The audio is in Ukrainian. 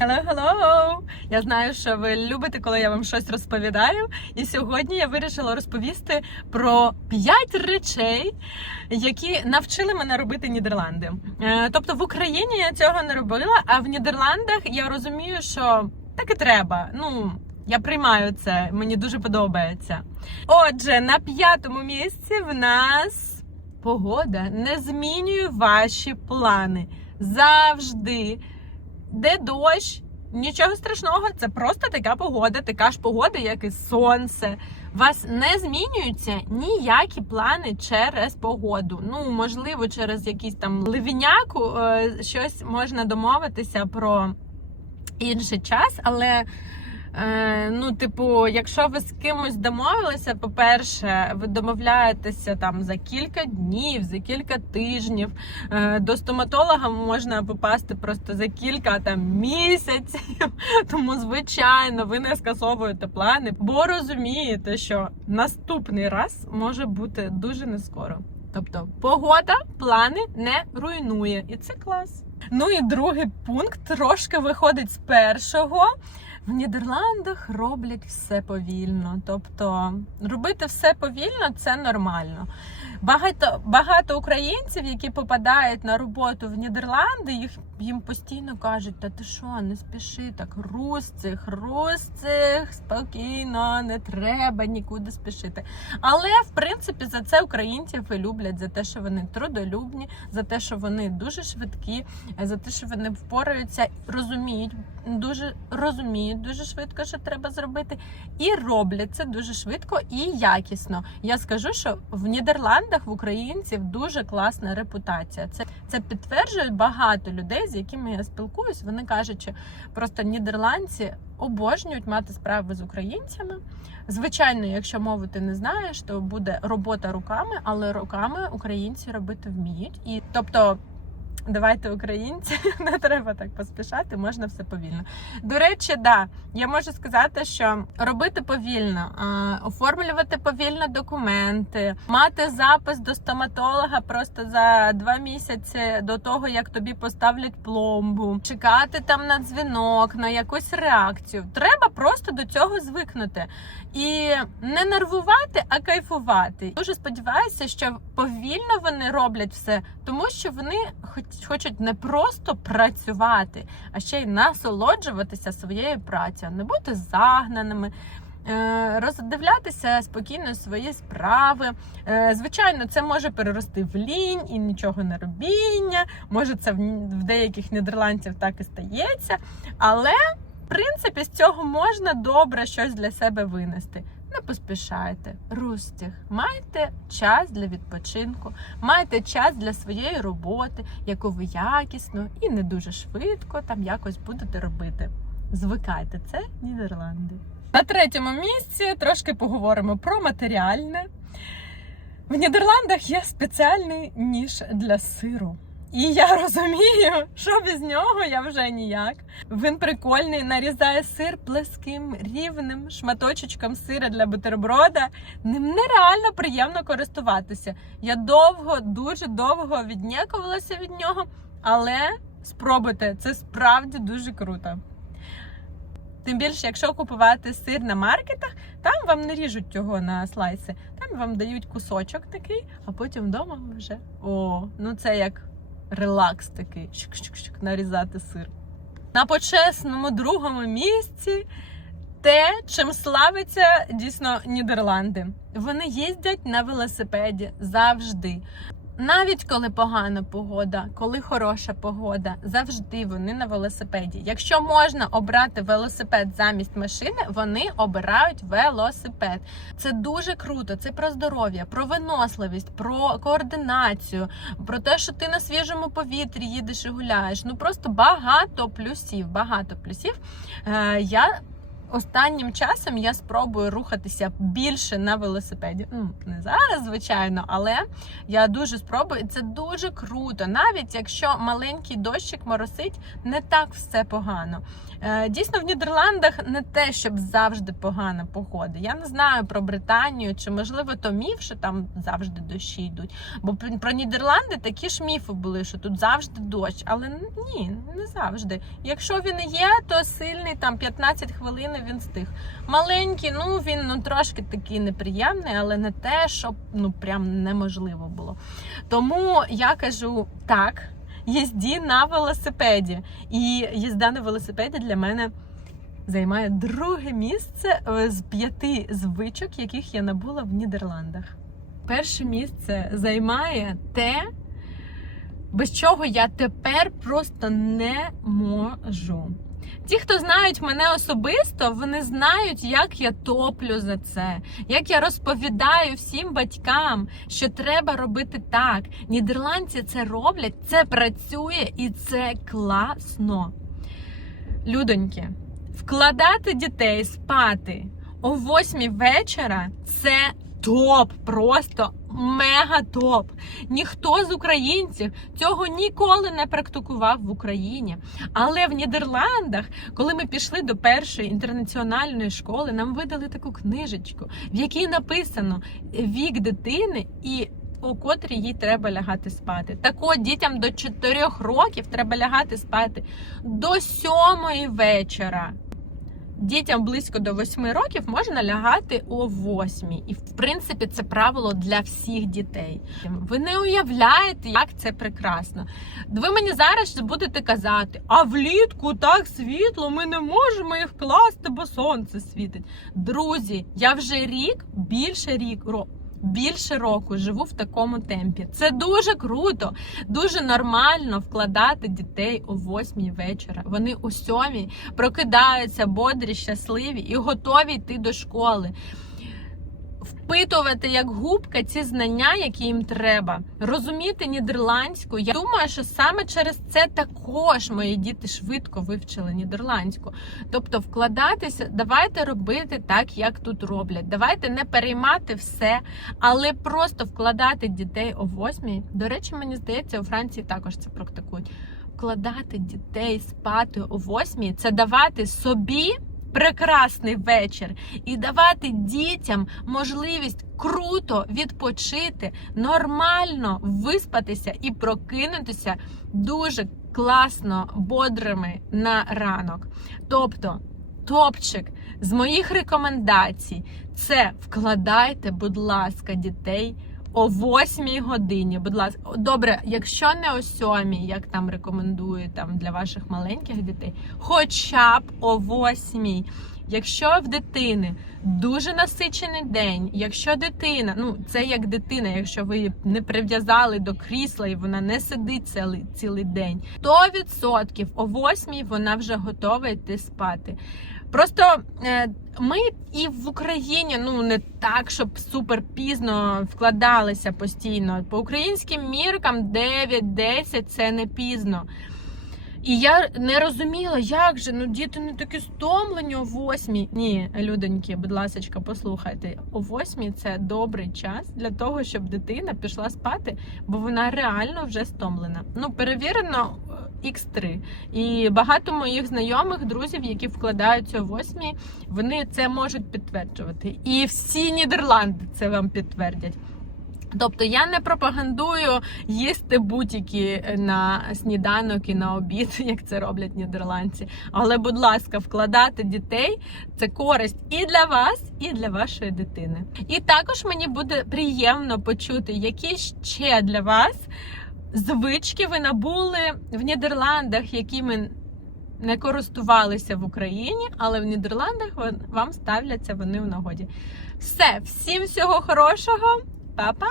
Hello, hello! Я знаю, що ви любите, коли я вам щось розповідаю. І сьогодні я вирішила розповісти про 5 речей, які навчили мене робити Нідерланди. Е, Тобто в Україні я цього не робила, а в Нідерландах я розумію, що так і треба. Ну, я приймаю це, мені дуже подобається. Отже, на п'ятому місці в нас погода не змінює ваші плани. Завжди. Де дощ, нічого страшного, це просто така погода, така ж погода, як і сонце. Вас не змінюються ніякі плани через погоду. Ну, можливо, через якийсь там ливняку е, щось можна домовитися про інший час, але. Е, ну, типу, якщо ви з кимось домовилися, по-перше, ви домовляєтеся там за кілька днів, за кілька тижнів. Е, до стоматолога можна попасти просто за кілька там місяців. Тому, звичайно, ви не скасовуєте плани, бо розумієте, що наступний раз може бути дуже не скоро. Тобто, погода плани не руйнує, і це клас. Ну і другий пункт трошки виходить з першого. В Нідерландах роблять все повільно. Тобто робити все повільно це нормально. Багато багато українців, які попадають на роботу в Нідерланди, їх їм постійно кажуть: та ти що, не спіши так, русцих, русцих, спокійно, не треба нікуди спішити. Але в принципі за це українців і люблять за те, що вони трудолюбні, за те, що вони дуже швидкі, за те, що вони впораються, розуміють, дуже розуміють дуже швидко, що треба зробити, і роблять це дуже швидко і якісно. Я скажу, що в Нідерландах в українців дуже класна репутація. Це це підтверджують багато людей, з якими я спілкуюсь. Вони кажуть, що просто нідерландці обожнюють мати справи з українцями. Звичайно, якщо мови ти не знаєш, то буде робота руками, але руками українці робити вміють. І тобто. Давайте, українці, не треба так поспішати, можна все повільно. До речі, да, я можу сказати, що робити повільно, оформлювати повільно документи, мати запис до стоматолога просто за два місяці до того, як тобі поставлять пломбу, чекати там на дзвінок, на якусь реакцію. Треба просто до цього звикнути і не нервувати, а кайфувати. Дуже сподіваюся, що повільно вони роблять все, тому що вони хоч хочуть не просто працювати, а ще й насолоджуватися своєю працею, не бути загнаними. е, Роздивлятися спокійно свої справи. Е, Звичайно, це може перерости в лінь і нічого не робіння. Може, це в деяких нідерландців так і стається. Але, в принципі, з цього можна добре щось для себе винести. Не поспішайте, рустіх, майте час для відпочинку, майте час для своєї роботи, яку ви якісно і не дуже швидко там якось будете робити. Звикайте, це Нідерланди. На третьому місці трошки поговоримо про матеріальне. В Нідерландах є спеціальний ніж для сиру. І я розумію, що без нього я вже ніяк. Він прикольний, нарізає сир плеским, рівним шматочечком сира для бутерброда. Ним нереально приємно користуватися. Я довго, дуже довго віднікувалася від нього, але спробуйте, це справді дуже круто. Тим більше, якщо купувати сир на маркетах, там вам не ріжуть його на слайси, там вам дають кусочок такий, а потім вдома вже о, ну це як релакс такий, щук-щук-щук, нарізати сир. На почесному другому місці те, чим славиться дійсно Нідерланди. Вони їздять на велосипеді завжди. Навіть коли погана погода, коли хороша погода, завжди вони на велосипеді. Якщо можна обрати велосипед замість машини, вони обирають велосипед. Це дуже круто. Це про здоров'я, про виносливість, про координацію, про те, що ти на свіжому повітрі їдеш і гуляєш. Ну просто багато плюсів. Багато плюсів. Е, я Останнім часом я спробую рухатися більше на велосипеді. Ну, не зараз, звичайно, але я дуже спробую. і Це дуже круто. Навіть якщо маленький дощик моросить, не так все погано. Е, Дійсно, в Нідерландах не те, щоб завжди погана погода. Я не знаю про Британію, чи можливо то міф, що там завжди дощі йдуть. Бо про про Нідерланди такі ж міфи були, що тут завжди дощ. Але ні, не завжди. Якщо він є, то сильний там 15 хвилин він стих. Маленький, ну він ну трошки такий неприємний, але не те, щоб ну прям неможливо було. Тому я кажу так. Їзді на велосипеді. І їзда на велосипеді для мене займає друге місце е, з п'яти звичок, яких я набула в Нідерландах. Перше місце займає те, без чого я тепер просто не можу. Ті, хто знають мене особисто, вони знають, як я топлю за це, як я розповідаю всім батькам, що треба робити так. Нідерландці це роблять, це працює і це класно. Людоньки, вкладати дітей спати о 8 вечора це топ, просто мега топ. Ніхто з українців цього ніколи не практикував в Україні. Але в Нідерландах, коли ми пішли до першої інтернаціональної школи, нам видали таку книжечку, в якій написано вік дитини і. У котрій їй треба лягати спати. Так от дітям до 4 років треба лягати спати до 7 вечора. Дітям близько до 8 років можна лягати о 8. І в принципі це правило для всіх дітей. Ви не уявляєте, як це прекрасно. Ви мені зараз будете казати, а влітку так світло, ми не можемо їх класти, бо сонце світить. Друзі, я вже рік, більше рік Більше року живу в такому темпі. Це дуже круто, дуже нормально вкладати дітей о 8 вечора. Вони о 7 прокидаються бодрі, щасливі і готові йти до школи. Впитувати як губка ці знання, які їм треба, розуміти нідерландську. Я думаю, що саме через це також мої діти швидко вивчили нідерландську. Тобто, вкладатися, давайте робити так, як тут роблять. Давайте не переймати все, але просто вкладати дітей о восьмій. До речі, мені здається, у Франції також це практикують. Вкладати дітей спати о восьмій це давати собі прекрасний вечір і давати дітям можливість круто відпочити, нормально виспатися і прокинутися дуже класно, бодрими на ранок. Тобто, топчик з моїх рекомендацій це вкладайте, будь ласка, дітей. О 8 годині, будь ласка, добре, якщо не о 7, як там рекомендують там для ваших маленьких дітей, хоча б о 8. Якщо в дитини дуже насичений день, якщо дитина, ну це як дитина, якщо ви не прив'язали до крісла і вона не сидить цілий, цілий день, 100% о 8 вона вже готова йти спати. Просто е, ми і в Україні ну не так, щоб супер пізно вкладалися постійно. По українським міркам 9-10 це не пізно. І я не розуміла, як же ну діти не такі стомлені о восьмій. Ні, людоньки, будь ласка, послухайте, о восьмій це добрий час для того, щоб дитина пішла спати, бо вона реально вже стомлена. Ну, перевірено X3. І багато моїх знайомих, друзів, які вкладаються о восьмій, вони це можуть підтверджувати. І всі Нідерланди це вам підтвердять. Тобто я не пропагандую їсти будь-які на сніданок і на обід, як це роблять нідерландці. Але, будь ласка, вкладати дітей це користь і для вас, і для вашої дитини. І також мені буде приємно почути, які ще для вас звички ви набули в Нідерландах, якими не користувалися в Україні, але в Нідерландах вам ставляться вони в нагоді. Все, всім всього хорошого! Па-па!